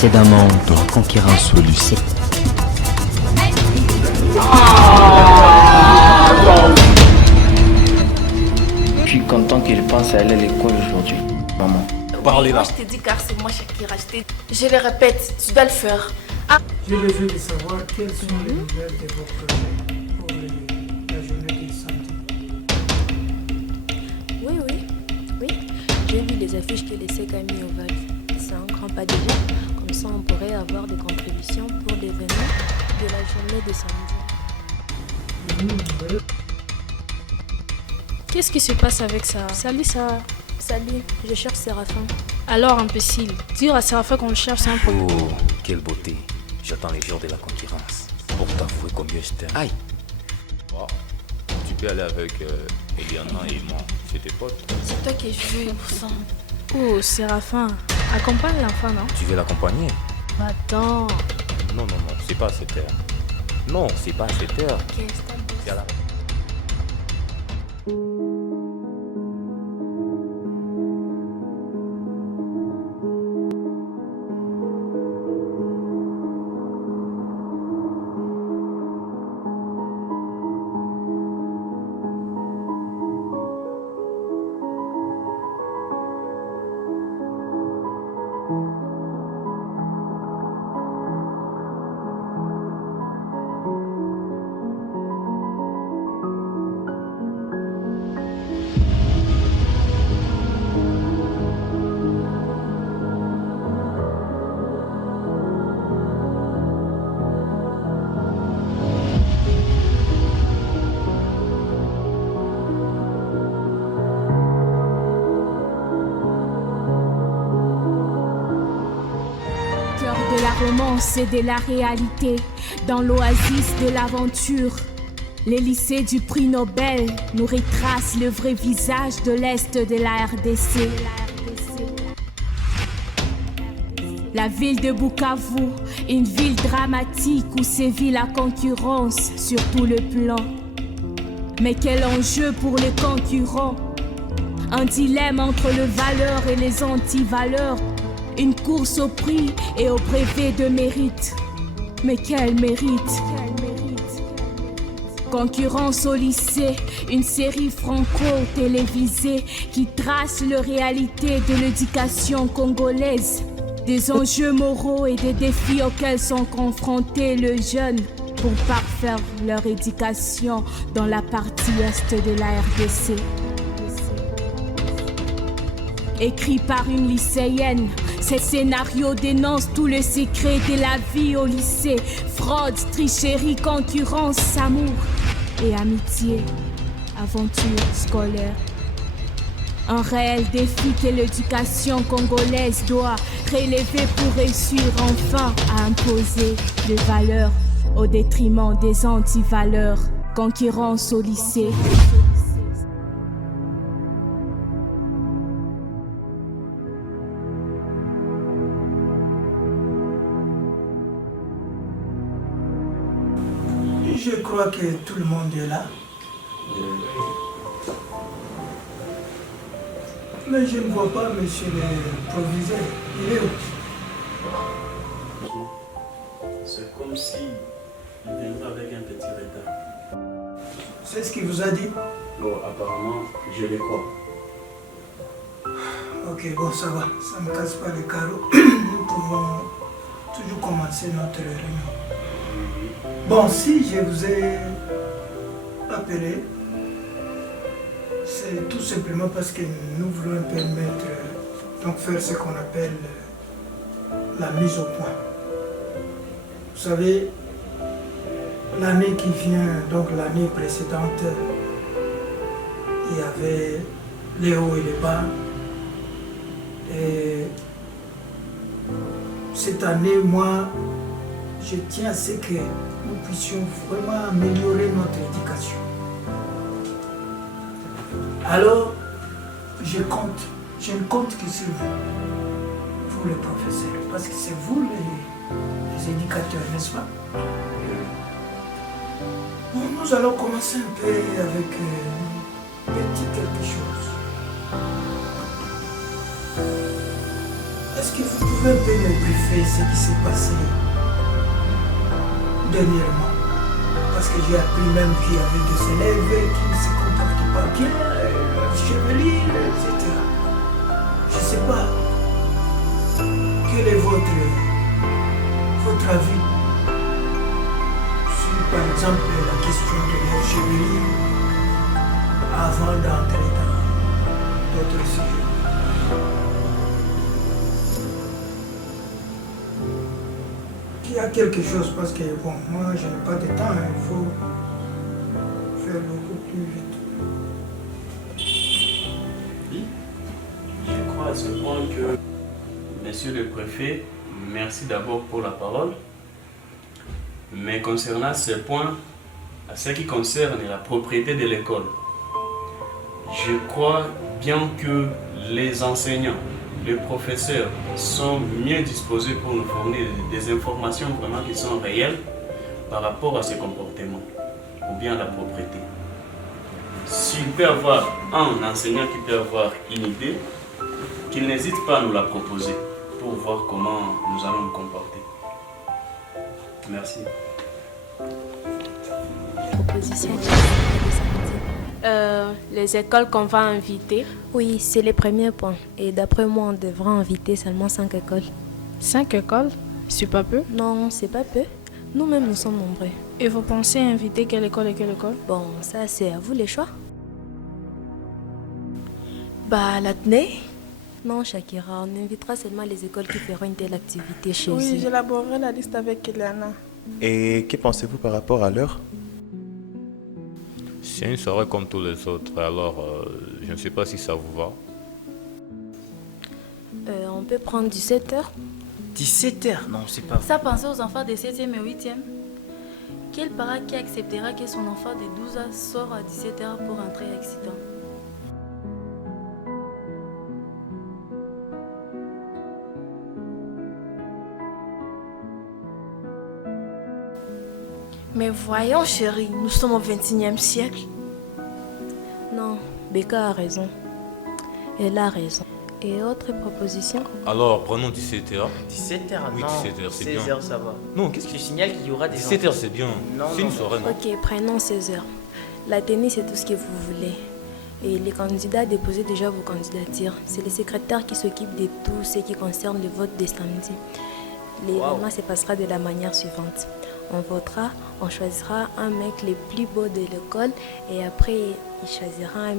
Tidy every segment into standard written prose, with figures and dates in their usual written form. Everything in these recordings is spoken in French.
Précédemment, dans Concurrence au lycée. Je suis content qu'il pense à aller à l'école aujourd'hui, maman. Parlez là. Moi je t'ai dit car c'est moi Shakira. Je le répète, tu dois le faire. Ah. J'ai besoin de savoir quelles sont les nouvelles de vos projets pour la journée de samedi. Oui. J'ai vu les affiches que les SEC a mis au VAC. C'est un grand pas déjà. Comme ça, on pourrait avoir des contributions pour l'événement de la journée de samedi. Qu'est-ce qui se passe avec ça? Salut, Sarah. Salut, je cherche Séraphin. Alors, imbécile, dire à Séraphin qu'on le cherche, c'est un problème. Oh, quelle beauté. J'attends les jours de la concurrence pour t'avouer combien je t'aime. Aïe. Oh, tu peux aller avec Eliana et moi, c'est tes potes. C'est toi que je veux, Boussan. Oh, Séraphin, accompagne l'enfant, non? Tu veux l'accompagner? Attends. Non, c'est pas à cette heure. Non, c'est pas à cette heure. C'est à la... De la romance et de la réalité, dans l'oasis de l'aventure. Les lycées du prix Nobel nous retracent le vrai visage de l'Est de la RDC. La ville de Bukavu, une ville dramatique où sévit la concurrence sur tout le plan. Mais quel enjeu pour les concurrents! Un dilemme entre le valeur et les anti-valeurs. Une course au prix et au brevet de mérite. Mais quel mérite! Concurrence au lycée, une série franco-télévisée qui trace la réalité de l'éducation congolaise. Des enjeux moraux et des défis auxquels sont confrontés les jeunes pour parfaire leur éducation dans la partie est de la RDC. Écrit par une lycéenne, ces scénarios dénoncent tous les secrets de la vie au lycée. Fraude, tricherie, concurrence, amour et amitié, aventure scolaire. Un réel défi que l'éducation congolaise doit relever pour réussir enfin à imposer des valeurs au détriment des anti-valeurs. Concurrence au lycée. Je crois que tout le monde est là. Mais je ne vois pas monsieur le proviseur. Il est où? C'est comme si il viendrait avec un petit retard. C'est ce qu'il vous a dit? Bon, apparemment, je le crois. Ok, bon, ça va. Ça ne me casse pas le carreau. Nous pouvons toujours commencer notre réunion. Bon, si je vous ai appelé, c'est tout simplement parce que nous voulons permettre, donc faire ce qu'on appelle la mise au point. Vous savez, l'année qui vient, donc l'année précédente, il y avait les hauts et les bas. Et cette année, moi, je tiens à ce que nous puissions vraiment améliorer notre éducation. Alors, je ne compte que sur vous les professeurs, parce que c'est vous les éducateurs, n'est-ce pas? Bon, nous allons commencer un peu avec petit quelque chose. Est-ce que vous pouvez un peu me briefer ce qui s'est passé dernièrement? Parce que j'ai appris même qu'il y avait des élèves qui ne se comportaient pas bien, leur chevelure, etc. Je ne sais pas. Quel est votre avis sur, par exemple, la question de leur chevelure avant d'entrer dans d'autres sujets? Il y a quelque chose parce que, bon, moi, je n'ai pas de temps, il faut faire beaucoup plus vite. Oui. Je crois à ce point que, Monsieur le Préfet, merci d'abord pour la parole. Mais concernant ce point, à ce qui concerne la propriété de l'école, je crois bien que les enseignants, les professeurs sont mieux disposés pour nous fournir des informations vraiment qui sont réelles par rapport à ces comportements ou bien à la propriété. S'il peut y avoir un enseignant qui peut avoir une idée, qu'il n'hésite pas à nous la proposer pour voir comment nous allons nous comporter. Merci. Proposition Les écoles qu'on va inviter. Oui, c'est le premier point. Et d'après moi, on devra inviter seulement 5 écoles. 5 écoles? C'est pas peu. Non, c'est pas peu. Nous-mêmes, nous sommes nombreux. Et vous pensez inviter quelle école et quelle école? Bon, ça, c'est à vous les choix. Bah, la TNE. Non, Shakira, on invitera seulement les écoles qui feront une telle activité chez eux. Oui, j'élaborerai la liste avec Eliana. Et que pensez-vous par rapport à l'heure? C'est une soirée comme tous les autres, alors je ne sais pas si ça vous va. On peut prendre 17h. 17h? Non, c'est pas... Ça, pensez aux enfants de 7e et 8e. Quel parent qui acceptera que son enfant de 12 ans sort à 17h pour entrer à accident? Mais voyons, chérie, nous sommes au 21e siècle. Non, Becca a raison. Elle a raison. Et autre proposition? Alors, prenons 17h. 17h? Oui, Non, 17h, c'est bien. 16h, ça va. Non, qu'est-ce que Je signale qu'il y aura des 17h, enfants. c'est bien. Non, C'est une non, soirée, non? Ok, prenons 16h. La tenue, c'est tout ce que vous voulez. Et les candidats, déposez déjà vos candidatures. C'est le secrétaire qui s'occupe de tout ce qui concerne le vote de samedi. L'événement se passera de la manière suivante. On votera, on choisira un mec le plus beau de l'école et après, il choisira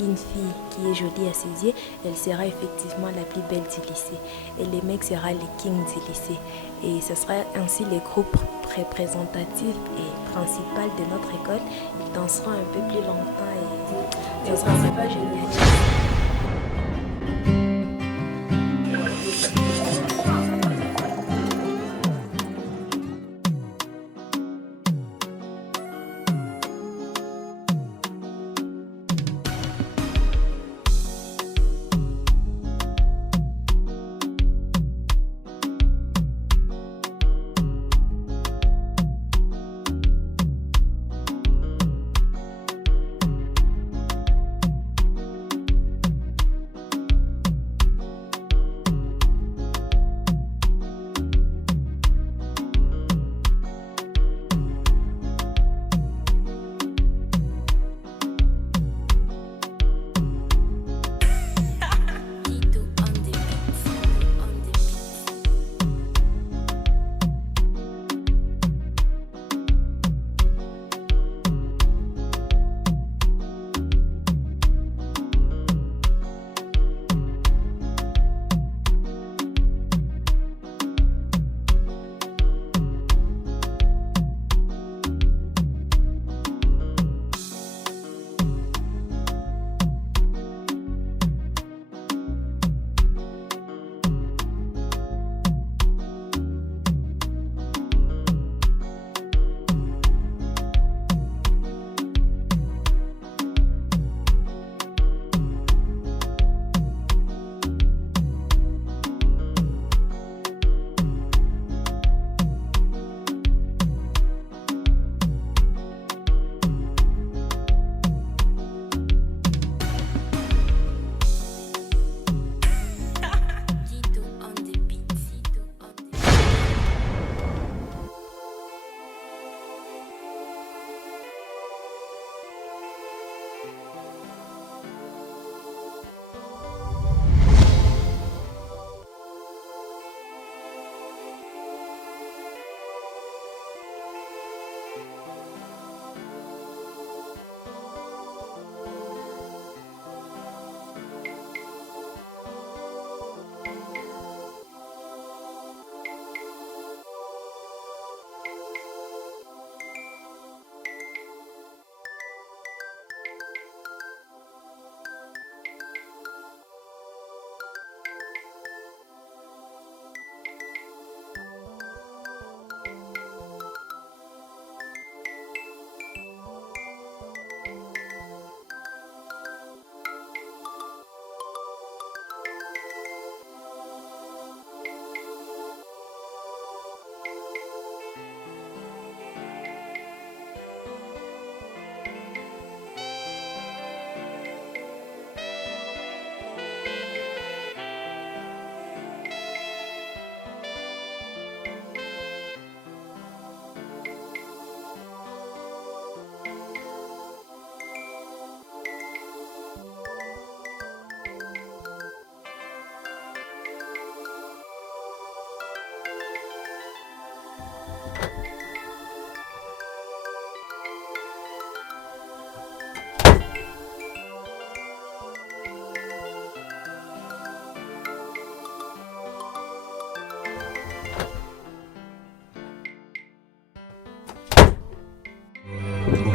une fille qui est jolie à ses yeux. Elle sera effectivement la plus belle du lycée. Et le mec sera le king du lycée. Et ce sera ainsi le groupe représentatif et principal de notre école. Ils danseront un peu plus longtemps et ce sera pas génial.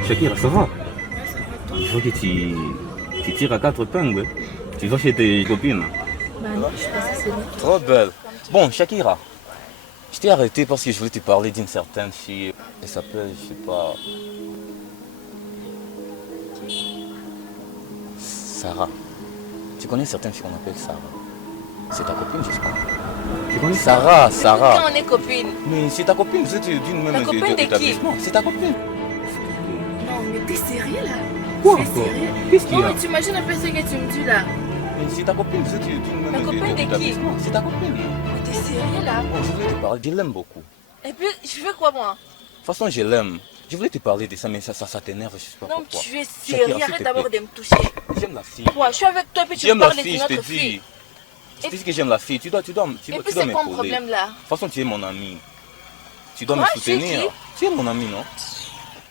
Shakira, ça va? Il faut que tu tires à 4 épingles. Tu vas chez tes copines. Bah non, je suis pas si solide. Trop belle. Bon, Shakira, je t'ai arrêté parce que je voulais te parler d'une certaine fille. Elle s'appelle, je sais pas... Sarah. Tu connais certaines filles qu'on appelle Sarah? C'est ta copine, j'espère. Tu connais Sarah, Sarah. Quand on est copines. Mais c'est ta copine, c'est d'une même établissement. C'est ta copine. Non, mais t'es sérieux là? Quoi T'es encore? sérieux? Qu'est-ce qu'il y Non, a? mais tu imagines un peu ce que tu me dis là. Mais c'est ta copine, c'est d'une même Ta copine de qui? établissement. C'est ta copine. Mais t'es sérieux là? Bon, je voulais te parler, je l'aime beaucoup. Et puis, je fais quoi moi? De toute façon, je l'aime. Je voulais te parler de ça, mais ça t'énerve, je sais pas Non, pourquoi. tu es Shakira, sérieux, s'il arrête te d'abord plaît. de me toucher. J'aime la fille. Moi, je suis avec toi, puis tu J'aime me la parles fille, d'une je te autre dis. fille. Je te dis que j'aime la fille. Tu dois Et puis, m'épauler. c'est quoi le problème là? De toute façon, tu es mon ami. Tu dois Quoi, me soutenir. Gigi? Tu es mon ami, non?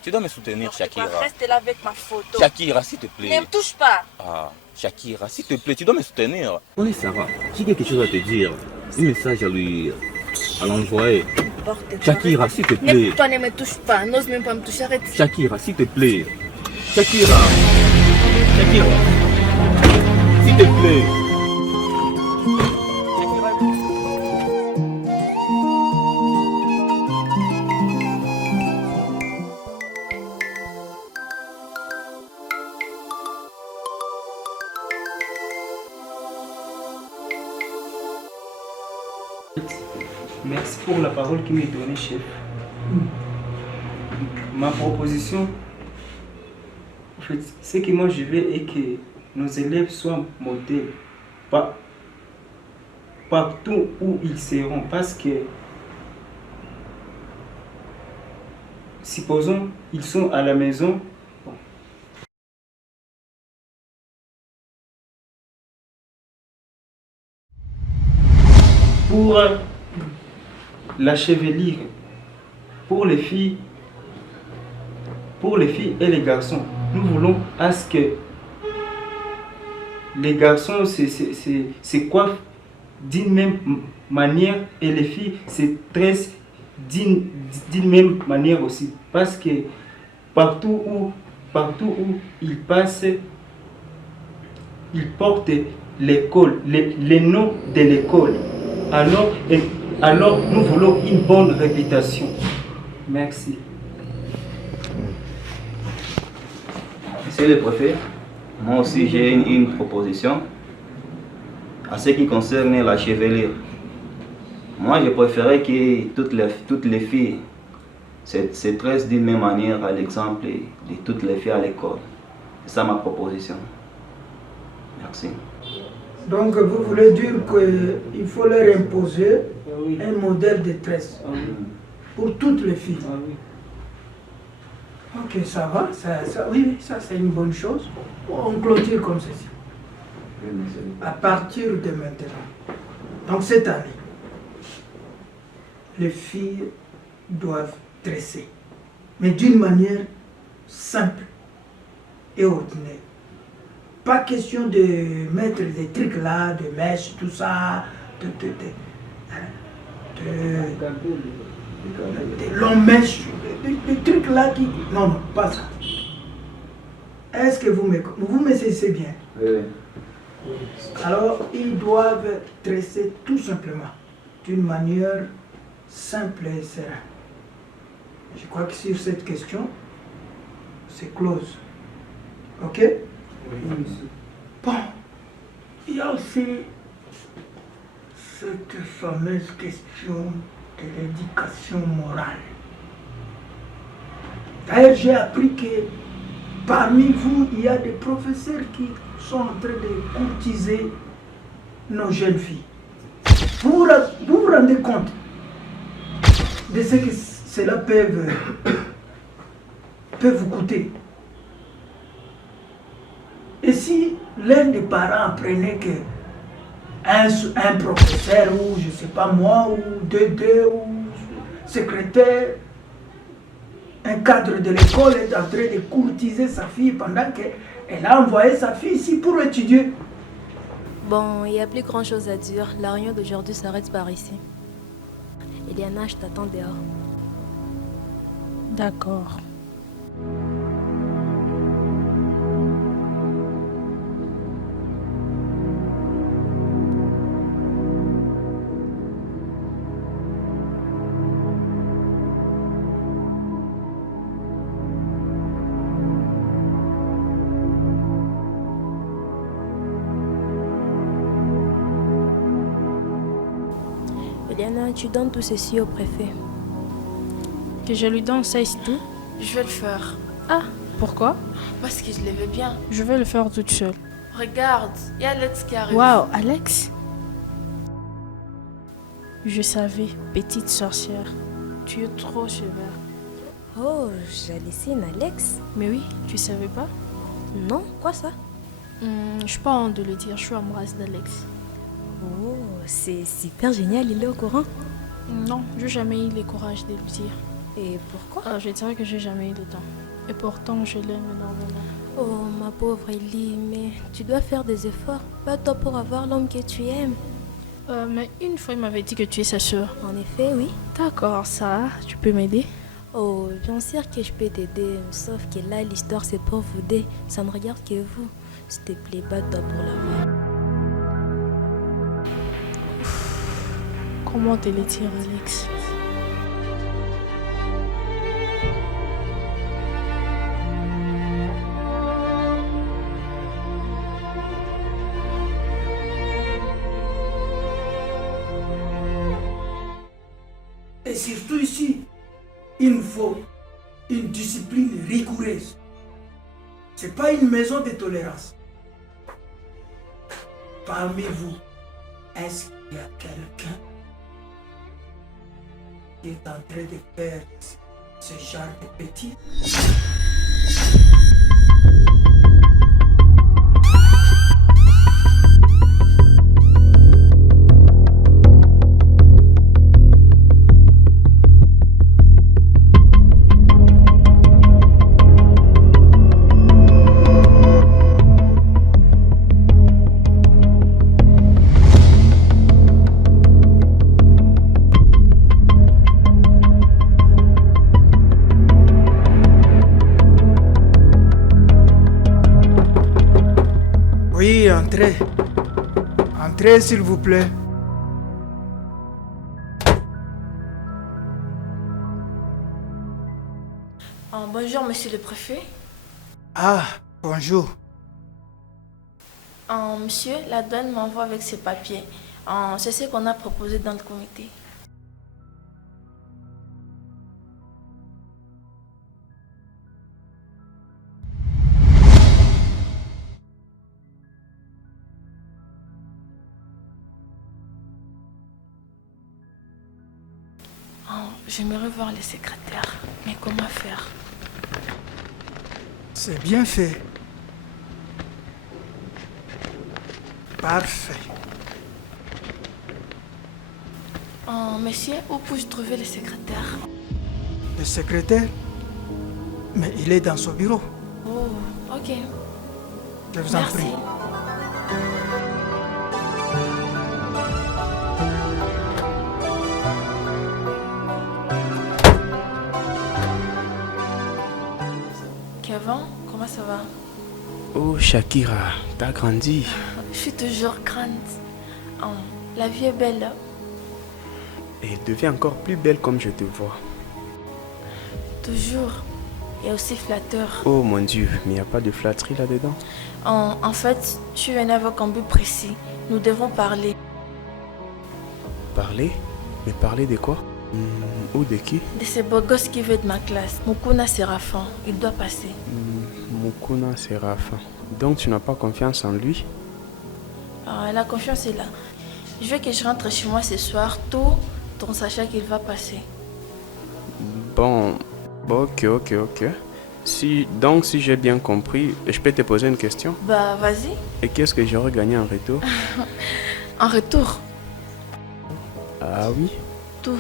Tu dois me soutenir, Shakira. Reste là avec ma photo. Shakira, s'il te plaît. Ne me touche pas. Ah, Shakira, s'il te plaît, tu dois me soutenir. On est Sarah. J'ai quelque chose à te dire. Un message à l'envoyer. Shakira, s'il te plaît. Toi, ne me touche pas. N'ose même pas me toucher. Arrête. Shakira, s'il te plaît. Shakira. Shakira. S'il te plaît. Merci pour la parole qui m'est donnée, chef. Ma proposition, en fait, ce que moi je veux est que nos élèves soient modèles partout où ils seront. Parce que, supposons, ils sont à la maison. Pour la chevelure, pour les filles et les garçons, nous voulons à ce que les garçons se coiffent d'une même manière et les filles se tressent d'une même manière aussi. Parce que partout où ils passent, ils portent l'école, les noms de l'école. Alors, nous voulons une bonne réputation. Merci. Monsieur le préfet, moi aussi j'ai une proposition en ce qui concerne la chevelure. Moi je préférais que toutes les filles se tressent d'une même manière à l'exemple de toutes les filles à l'école. C'est ça ma proposition. Merci. Donc vous voulez dire qu'il faut leur imposer un modèle de tresse pour toutes les filles. Ok, ça va, oui, ça c'est une bonne chose. On clôture comme ceci. À partir de maintenant, donc cette année, les filles doivent tresser, mais d'une manière simple et ordinaire. Pas question de mettre des trucs là, de mèches, tout ça, de longs mèches, des trucs là qui... Non, pas ça. Est-ce que vous me saisissez bien? Oui. Alors, ils doivent tresser tout simplement, d'une manière simple et sereine. Je crois que sur cette question, c'est close. Ok? Bon, il y a aussi cette fameuse question de l'éducation morale. D'ailleurs, j'ai appris que parmi vous, il y a des professeurs qui sont en train de courtiser nos jeunes filles. Vous vous rendez compte de ce que cela peut vous coûter? Et si l'un des parents apprenait que un professeur ou je ne sais pas moi, ou deux ou secrétaire, un cadre de l'école est en train de courtiser sa fille pendant qu'elle a envoyé sa fille ici pour étudier. Bon, il n'y a plus grand chose à dire. La réunion d'aujourd'hui s'arrête par ici. Eliana, je t'attends dehors. D'accord. Eliana, tu donnes tout ceci au préfet. Que je lui donne ça et c'est tout? Je vais le faire. Ah, pourquoi? Parce que je le veux bien. Je vais le faire toute seule. Regarde, il y a Alex qui arrive. Waouh, Alex? Je savais, petite sorcière. Tu es trop sévère. Oh, j'hallucine, Alex. Mais oui, tu savais pas? Non, quoi ça? Je suis pas honte de le dire, je suis amoureuse d'Alex. Oh, c'est super génial, il est au courant? Non, j'ai jamais eu le courage de le dire. Et pourquoi? Je dirais que j'ai jamais eu le temps. Et pourtant, je l'aime énormément. Oh, ma pauvre Ellie, mais tu dois faire des efforts. Pas toi pour avoir l'homme que tu aimes. Mais une fois, il m'avait dit que tu es sa sœur. En effet, oui. D'accord, ça, tu peux m'aider? Oh, bien sûr que je peux t'aider, sauf que là, l'histoire, c'est pour vous deux. Ça ne regarde que vous. S'il te plaît, bats-toi pour l'avoir. Comment te le dire, Alex? Et surtout ici, il nous faut une discipline rigoureuse. Ce n'est pas une maison de tolérance. Parmi vous, est-ce qu'il y a quelqu'un qui est en train de faire ce genre de petit? Oui, entrez. Entrez, s'il vous plaît. Bonjour, monsieur le préfet. Ah, bonjour. Monsieur, la douane m'envoie avec ses papiers. C'est ce qu'on a proposé dans le comité. J'aimerais voir les secrétaires, mais comment faire? C'est bien fait. Parfait. Monsieur, où puis-je trouver le secrétaire? Le secrétaire? Mais il est dans son bureau. Oh, ok. Je vous en prie. Kevin, comment ça va? Oh Shakira, t'as grandi. Je suis toujours grande. La vie est belle. Et elle devient encore plus belle comme je te vois. Toujours. Et aussi flatteur. Oh mon Dieu, mais il n'y a pas de flatterie là-dedans? En fait, je suis venue avec un but précis. Nous devons parler. Parler? Mais parler de quoi? Ou de qui? De ce beau gosse qui veut de ma classe. Mukuna Séraphin. Il doit passer. Mukuna Séraphin. Donc tu n'as pas confiance en lui? La confiance est là. Je veux que je rentre chez moi ce soir tôt, en sachant qu'il va passer. Bon, ok. Donc si j'ai bien compris, je peux te poser une question? Bah vas-y. Et qu'est-ce que j'aurais gagné en retour? En retour? Ah oui? Tout.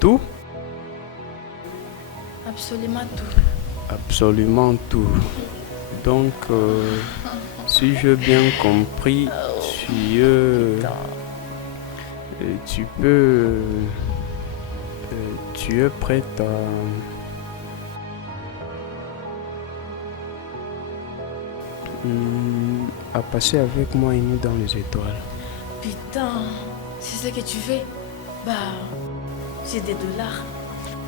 Tout? Absolument tout. Absolument tout. Donc, si j'ai bien compris, tu es prête à passer avec moi et nous dans les étoiles. Putain, c'est ce que tu veux? Bah, j'ai des dollars.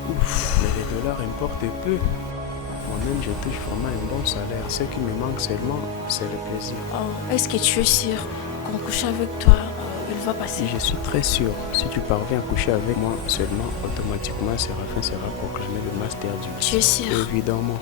Ouf, mais les dollars importent peu. Moi-même, je touche vraiment un bon salaire. Ce qui me manque seulement, c'est le plaisir. Est-ce que tu es sûr qu'on couche avec toi il va passer. Je suis très sûr, si tu parviens à coucher avec moi seulement, automatiquement Séraphin sera proclamé le master du lycée. Tu es sûr? Évidemment.